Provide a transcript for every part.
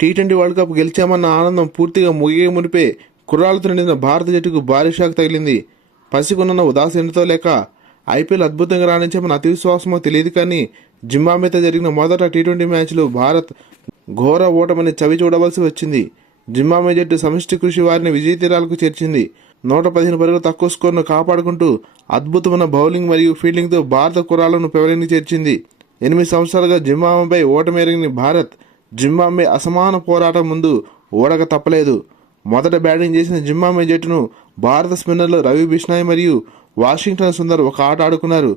T20 world cup గెలిచామన్న ఆనందం పూర్తిగా ముగిగే మునిపే కుర్రాళ్లతో నిండిన భారత జట్టుకు భారీ షాక్ తగిలింది. పసికొన్న ఉదాసీనతో లేక ఐపీఎల్ అద్భుతంగా రాణించామన్న అతి విశ్వాసమో తెలియదు కానీ జింబాబ్వేతో జరిగిన మొదట టీ20 మ్యాచ్లో భారత్ ఘోర ఓటమని చవి చూడవలసి వచ్చింది. జింబాబ్వే జట్టు సమిష్టి కృషి వారిని విజయ తీరాలకు చేర్చింది. 115 పరుగుల తక్కువ స్కోర్ను కాపాడుకుంటూ అద్భుతమైన బౌలింగ్ మరియు ఫీల్డింగ్తో భారత కుర్రాళ్లను పెవలిని చేర్చింది. 8 సంవత్సరాలుగా జింబాబ్వేపై ఓటమెరిగిన భారత్ జింబాబ్వే అసమాన పోరాటం ముందు ఓడక తప్పలేదు. మొదట బ్యాటింగ్ చేసిన జింబాబ్వే జట్టును భారత స్పిన్నర్లు రవి బిష్నాయ్ మరియు వాషింగ్టన్ సుందర్ ఒక ఆట ఆడుకున్నారు.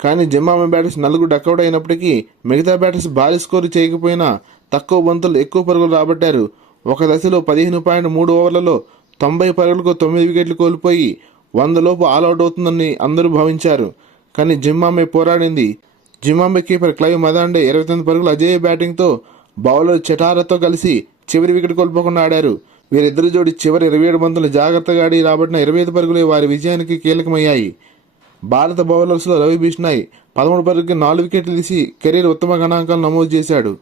కానీ జింబాబ్వే బ్యాటర్స్ 4 డకౌట్ అయినప్పటికీ మిగతా బ్యాటర్స్ భారీ స్కోరు చేయకపోయినా తక్కువ బంతులు ఎక్కువ పరుగులు రాబట్టారు. ఒక దశలో 15.3 ఓవర్లలో 90 పరుగులకు 9 వికెట్లు కోల్పోయి 100 లోపు ఆల్అౌట్ అవుతుందని అందరూ భావించారు. కానీ జింబాబ్వే పోరాడింది. జింబాబ్వే కీపర్ క్లైవ్ మదాండే 29 పరుగుల అజేయ బ్యాటింగ్తో బౌలర్ చటారాతో కలిసి చివరి వికెట్ కోల్పోకుండా ఆడారు. వీరిద్దరి జోడి చివరి 27 బంతులు జాగ్రత్తగా ఆడి రాబట్టిన 25 పరుగులే వారి విజయానికి కీలకమయ్యాయి. భారత బౌలర్స్లో రవి బిష్నాయ్ 13 పరుగులకి 4 వికెట్లు తీసి కెరీర్ ఉత్తమ గణాంకాలు నమోదు చేశాడు.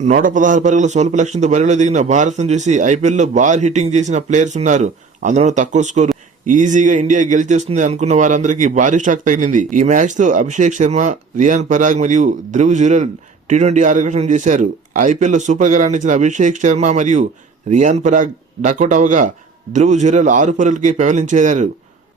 116 పరుగుల స్వల్ప లక్ష్యంతో బరిలో దిగిన భారత్ను చూసి ఐపీఎల్లో బార్ హిట్టింగ్ చేసిన ప్లేయర్స్ ఉన్నారు. అందులో తక్కువ స్కోరు ఈజీగా ఇండియా గెలిచేస్తుంది అనుకున్న వారందరికీ భారీ షాక్ తగిలింది. ఈ మ్యాచ్తో అభిషేక్ శర్మ, రియాన్ పరాగ్ మరియు ధ్రువ్ జురెల్ టీ20 ఆరంగేట్రం చేశారు. ఐపీఎల్లో సూపర్గా రాణించిన అభిషేక్ శర్మ మరియు రియాన్ పరాగ్ డకౌట్ అవగా ధ్రువ్ జురెల్ 6 పరుగులకి పెవలించేశారు.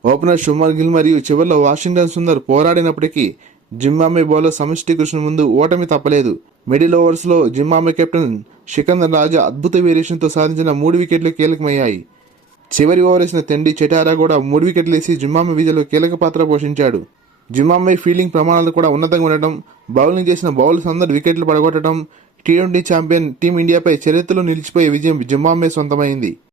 ఓపెనర్ శుభ్మన్ గిల్ మరియు చివర్లో వాషింగ్టన్ సుందర్ పోరాడినప్పటికీ జింబాబ్వే బౌలర్ సమిష్టి కృషి ముందు ఓటమి తప్పలేదు. మిడిల్ ఓవర్స్లో జింబాబ్వే కెప్టెన్ సికందర్ రాజా అద్భుత వేరియేషన్తో సాధించిన 3 వికెట్లు కీలకమయ్యాయి. చివరి ఓవర్ వేసిన తెండి చటారా కూడా 3 వికెట్లు వేసి జింబాబ్వే విజయంలో కీలక పాత్ర పోషించాడు. జింబాబ్వే ఫీల్డింగ్ ప్రమాణాలు కూడా ఉన్నతంగా ఉండటం, బౌలింగ్ చేసిన బౌలర్స్ అందరూ వికెట్లు పడగొట్టడం టీ20 ఛాంపియన్ టీమిండియాపై చరిత్రలో నిలిచిపోయే విజయం జింబాబ్వే సొంతమైంది.